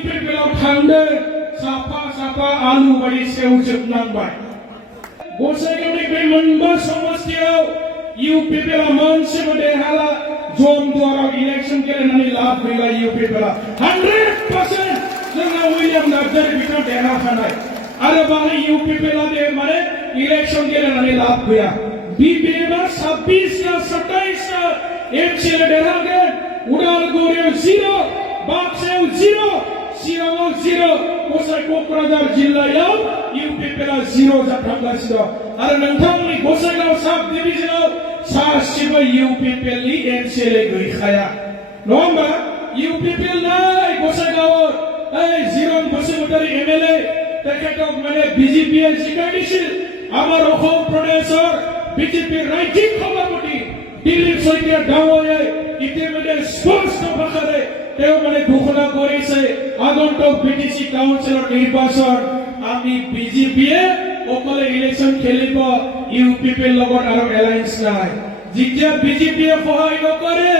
UPPL थांदों साफा साफा आलु बायदि सेवजोबनांबाय गसाइगावनि बे मोनबा समस्तियाव इउपिपिएल मोनसेबो देरहाला जमदुवाराव इलेक्शन गेलेनानै लाब गैला इउपिपिएल 100% जोंना उइलियाम नार्जारी बिथाङा देरहाखानाय आरो बाहाय इउपिपिएल दे माने इलेक्शन गेलेनानै लाब गैया बिबिएमआ 26 ना 27 ना एमसीएल देरहागोन उदालगुरियाव 0 बाक्सायाव 0 चिराङाव 0 गसाइ कक्राझार जिल्लायाव इउपिपिएल 0 जाथारगासिनो आरो नोंथांमोननि गसाइगाव साब डिभिजनाव सासेबो इउपिपिएल नि एमसीएल गैखाया नङा होमबा इउपिपिएल नाय गसाइगावआव জিরন বসুমতারি এমএলএ তেখেতক মানে বিজেপিয়ে জিকাই দিছিল আমাৰ অসম প্ৰদেশৰ বিজেপি ৰাজ্যিক সভাপতি দিলীপ শইকীয়া ডাঙৰীয়াই ইতিমধ্যে স্পষ্ট ভাষাৰে তেওঁ মানে ঘোষণা কৰিছে আগন্তুক বিটিসি কাউন্সিলৰ নিৰ্বাচন আমি বিজেপিয়ে অকলে ইলেকশ্যন খেলিব ইউপিপিৰ লগত আৰু এলায়েন্স নাই যেতিয়া বিজেপিয়ে সহায় নকৰে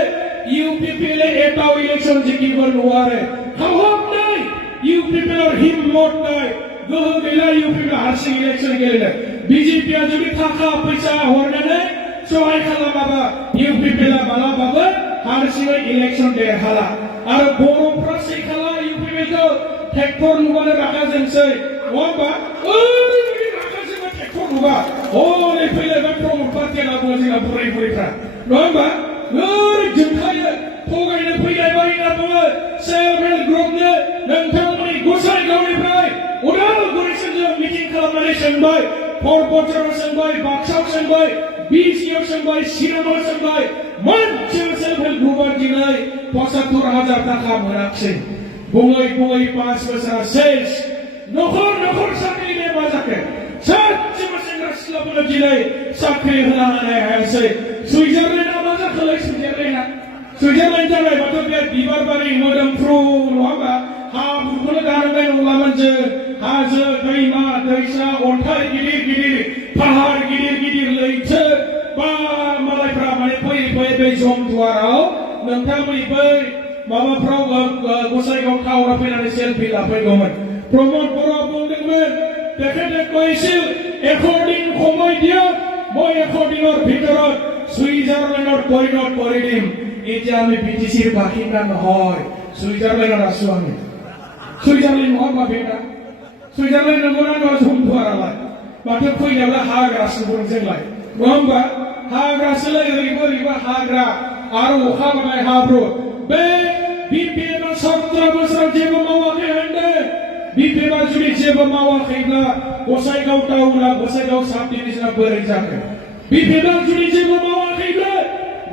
ইউপিপিলে এটাও ইলেকশ্যন জিকিব নোৱাৰে সাহস নাই ইউপিপিৰ হিম্মত নাই গোহ মিলা ইউপিপিৰ হাৰসিং ইলেকশ্যন গেলে বিজেপিয়া যদি থাকা পয়সা হরনানে সহায় খালামাবা ইউপিপিলা মালাবাবো হারসিং ইলেকশ্যন দেরহালা আর বড়ফ্রা সেই খালা ইউপিপিটো ট্রেক্টর নুবালে রাখা যেনছে ওবা ওই রাখাছে ট্রেক্টর নুবা ওই ফেলে প্রমোট পার্টি না বজিনা বুড়ি বুড়িফ্রা নবা ওই জুথায়ে ফগাইনে ফইলাই বারিনা বলে সেভেল গ্রুপনে नोंथांमोननि गसाइगावनिफ्राय उदालगुरिसिम मिटिं खालामनानै सोंबाय परबतझाराव सोंबाय बाक्सायाव सोंबाय बिजिआव सोंबाय चिराङाव सोंबाय मोनसेबो सेल्फ हेल्प ग्रुपआ दिनै ৭৫,০০০ টাকা मोनाखिसै बुङै बुङै 5 बोसोरा सेस नखर नखर साख्रि मा जाखो सासेबो सेंग्रा सिख्लाफोरनो दिनै साख्रि होनो हायासै सुइजारलेन्डआ मा जाखोलै सुइजारलेन्ड जाबायबाथ' बे बिबार बारि मोदोमफ्रु नङा होमबा हाब्रुखौनो गारबाय नंलामोन जों हाजो दैमा दैसा अन्थाइ गिदिर गिदिर पाहाड़ गिदिर गिदिर लैथो बा मालायफ्रा माने फैयै फैयै बे जमदुवाराव नोंथांमोननि बै माबाफ्राव गसाइगाव टाउनाव फैनानै सेलफि लाफैगौमोन प्रमोद बर'आ बुंदोंमोन তেখেতে কৈছিল 100 দিন সময় দিয়ক মই 100 দিনৰ ভিতৰত সুইজাৰলেণ্ডৰ পৰিণত কৰি দিম এতিয়া আমি বিটিসিৰ বাসিন্দা নহয় সুইজাৰলেণ্ডত আছো আমি সুইজারল্যান্ড নবা বেটা সুইজারল্যান্ড নগरा न जमदुवारालाय माथो फैनायावलाय हाग्रासो जोंलाय नङा होमबा हाग्रासोलाय ओरैबो हाग्रा आरो अखा हानाय हाब्रु बे बिपिएमआ 17 बोसोराव जेबो मावाखै होनदों बिपिएमआ जुदि जेबो मावाखैब्ला गसाइगाव टाउनआ गसाइगाव साब डिभिजनआ बोरै जाखो बिपिएमआ जुदि जेबो मावाखैब्ला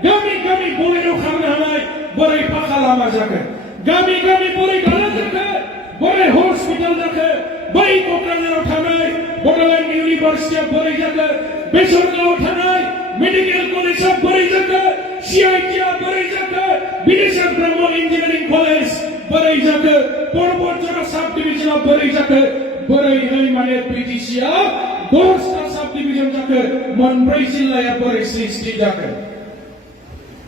गामि गामि बयनाव खारनो हानाय बोरै पाखा लामा जाखो गामि गामि बोरै दालां जाखो बोरै हस्पिटाल जाखो बै कक्राझाराव थानाय बड'लेण्ड इउनिभार्सिटिया बोरै जाखो बेसरगावआव थानाय मेडिकेल कलेजआ बोरै जाखो सिआइटिआ बोरै जाखो बिदेशर ब्रह्म इन्जिनियारिं कलेज बोरै जाखो परबतझारा साब डिभिजनआ बोरै जाखो बोरैहाय माने बिटिसिआ 10टा साब डिभिजन जाखो मोनब्रै जिल्लाया बोरै सृष्टि जाखो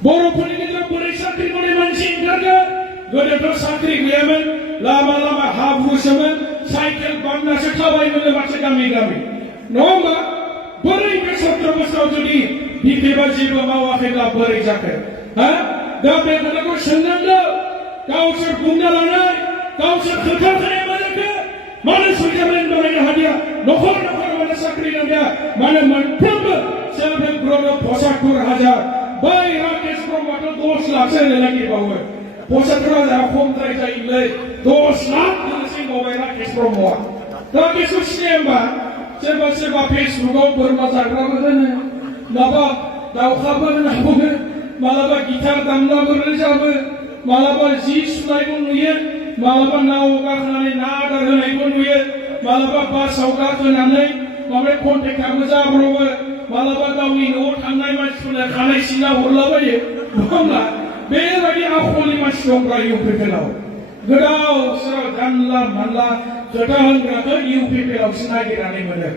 बर'फोरनि गेजेराव बोरै साख्रि मावनाय मानसि ओंखारगोन गोदोथ' साख्रि गैयामोन लामा लामा हाब्रुसोमोन साइकेल बाननासो थाबायोमोन माथो गामि गामि नङा होमबा बोरै बे 17 बोसोराव जुदि बिपिएमआ जेबो मावाखैब्ला बोरै जाखो हा दा बे खोथाखौ सोंनांगौ गावसोर बुंना लानाय गावसोर खोथा खानाय मा जाखो मानो सुइजारलेण्ड बानायनो हादिया नखर नखर मानो साख्रि नांदिया मानो मोनफ्रोमबो सेल्फ हेल्प ग्रुपआव ৭৫,০০০ बै राकेश ब्रह्मआथ' 10 लाखसो होनो नागिरबावो ৭৫,০০০ खमद्राय जायोलै 10 लाख होनोसै बावबाय राकेश ब्रह्मआ राकेशखौ सिनाया होमबा सोरबा सोरबा फेसबुकआव बोरमा जाग्राबो होनो माबा दाउखाबो होनना बुङो मालाबा गिटार दामनाबो रोजाबो मालाबा जि सुनायबो नुयो मालाबा नाव गाखोनानै ना आदार होनायबो नुयो मालाबा बासाव गाखोनानै माबा कन्ट्रेक्टरबो जाब्रबो मालाबा गावनि न'आव थांनाय मानसिफोरनो खानाय सिनना हरलाबायो नङा बेबायदि आखलनि मानसि दंब्रा इउपिपिएलआव गोदाव सोराव जानला मानला खोथा होनग्राखौ इउपिपिएलआवसो नागिरनानै मोनो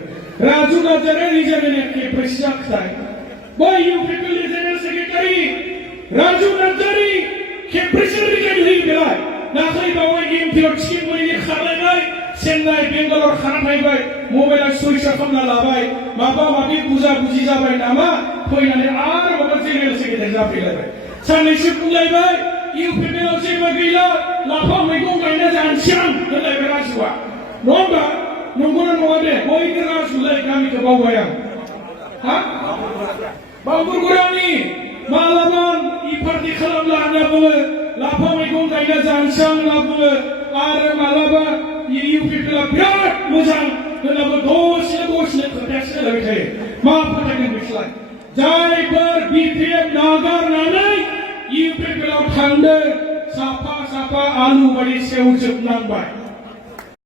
राजु नार्जारिया रिजनेल प्रेसिडेन्ट जाखोथाय बै इउपिपिएलनि जेनेरेल सेक्रेटारि राजु नार्जारि खेबब्रैसो रिजाइन होयो बेलाय दाख्लैबावै एमपिआव टिकेट मोनैनि खारलायबाय चेन्नाइ बेंगालर खाना थाहैबाय मबाइला सुइच अफ खालामना लाबाय माबा माबि बुजा बुजि जाबाय नामा फैनानै आरो माबा जेनेरेल सेक्रेटारि जाफैलायबाय साननैसो बुंलायबाय इउपिपिएलआव जेबो गैला लाफा मैगं गायना जानोसै आं होनलायबाय राजुआ नङा होमबा नंगौना नङा दे बयबो राजुलाय गामिखौ बावबाय आं हा बांबुरगुरानि मालाबा इ पार्टि खालामला होनना बुङो लाफा मैगं गायना जानोसै आं होनना बुङो आरो मालाबा इउपिपिएलआ बिराद मोजां होननाबो दसेनो खोथाया सोलायबाय थायो मा फोथायगोन बिसोरलाय जायफोर बिपिएफ नागारनानै इउपिपिएलआव थांदों साफा साफा आलु बायदि सेवजोबनांबाय